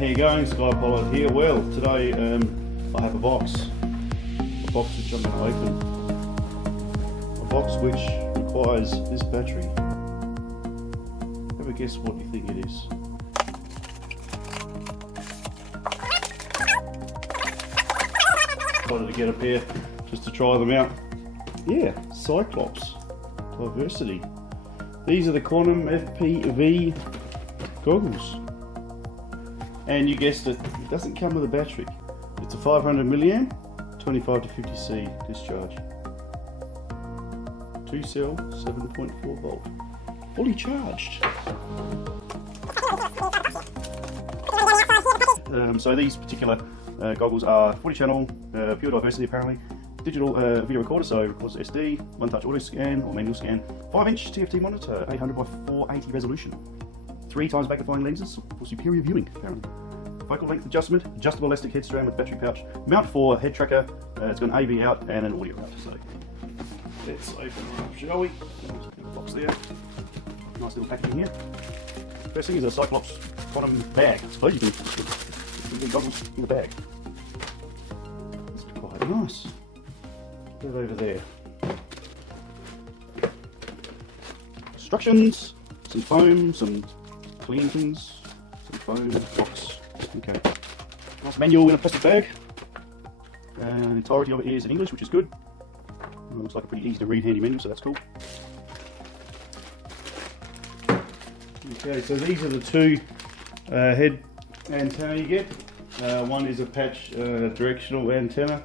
how you going? Sky Pilot here. Well, today I have a box which I'm going to open. A box which requires this battery. Have a guess what you think it is. Decided to get a pair just to try them out. Yeah, Cyclops Diversity. These are the Quantum FPV goggles. And you guessed it, it doesn't come with a battery. It's a 500 milliamp, 25 to 50C discharge. 2 cell, 7.4 volt. Fully charged. So these particular goggles are 40 channel, pure diversity apparently, digital video recorder, so of course SD, one touch auto scan or manual scan, 5-inch TFT monitor, 800 by 480 resolution, 3 times magnifying lenses for superior viewing apparently. Focal length adjustment, adjustable elastic head strand with battery pouch, mount for head tracker, it's got an AV out and an audio out. So let's open it up, shall we? Box there, nice little packaging here. First thing is a Cyclops Quantum bag. I suppose you can put the goggles in the bag. That's quite nice. Put it over there. Instructions, some foam, some clean things, some foam, box. Okay. Nice manual in a plastic bag. The entirety of it is in English, which is good. Looks like a pretty easy to read handy menu, so that's cool. Okay, so these are the two head antenna you get. One is a patch directional antenna,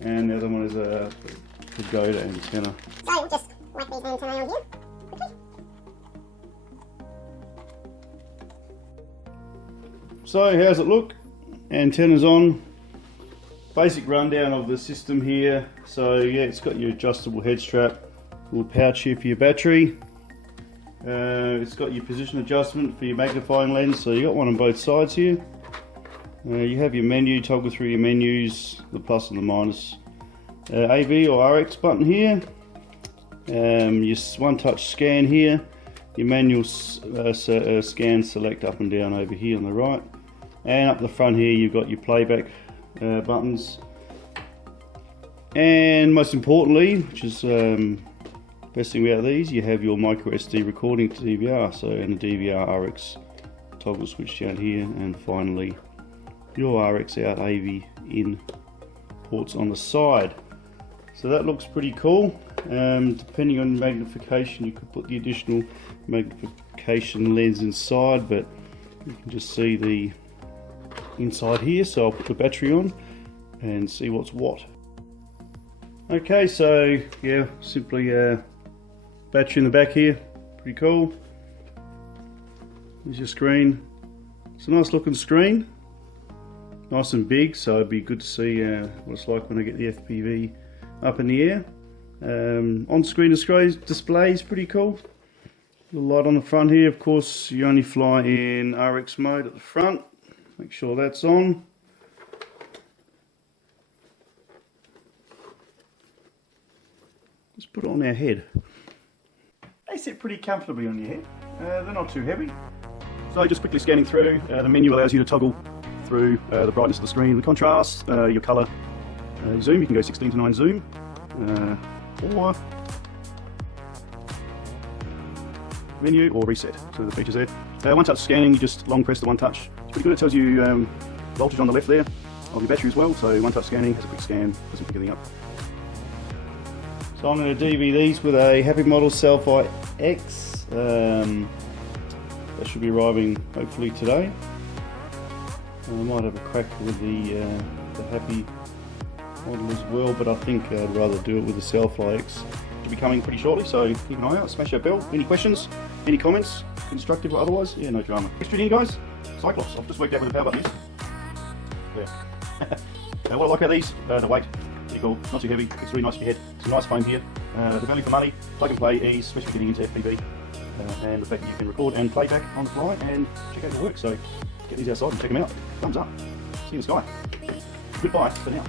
and the other one is a pagoda antenna. So we'll just whack these antennae on here. Okay. So how's it look? Antennas on. Basic rundown of the system here. So yeah, it's got your adjustable head strap, little pouch here for your battery. It's got your position adjustment for your magnifying lens, so you got one on both sides here. You have your menu, toggle through your menus, the plus and the minus. AV or RX button here. Your one-touch scan here. Your manual scan select up and down over here on the right. And up the front here you've got your playback buttons. And most importantly, which is best thing about these, you have your micro SD recording to DVR, so and the DVR RX toggle switch down here, and finally your RX out AV in ports on the side. So that looks pretty cool. Depending on magnification, you could put the additional magnification lens inside, but you can just see the inside here. So I'll put the battery on and see what's what. Okay, so yeah, simply battery in the back here, pretty cool. There's your screen. It's a nice looking screen, nice and big, so it'd be good to see what it's like when I get the FPV up in the air. On-screen display is pretty cool. Little light on the front here. Of course, you only fly in RX mode at the front. Make sure that's on. Let's put it on our head. They sit pretty comfortably on your head. They're not too heavy. So just quickly scanning through, the menu allows you to toggle through the brightness of the screen, the contrast, your colour, zoom. You can go 16:9 zoom, or menu or reset. So the features there. One touch scanning, you just long press the one touch. It's pretty good. It tells you voltage on the left there of your battery as well. So one touch scanning has a quick scan, doesn't pick anything up. So I'm going to DV these with a Happy Model Sailfly X. That should be arriving hopefully today. I might have a crack with the Happy model as well, but I think I'd rather do it with the Sailfly X. Should be coming pretty shortly, so keep an eye out. Smash that bell. Any questions? Any comments? Constructive or otherwise? Yeah, no drama. Next in, guys. Cyclops. I've just worked out with the power buttons. There. What I like about these, the weight. Pretty cool. Not too heavy. It's really nice for your head. Some nice foam here. The value for money. Plug and play ease, especially getting into FPV. And the fact that you can record and playback on the fly and check out the work. So get these outside and check them out. Thumbs up. See you in the sky. Goodbye for now.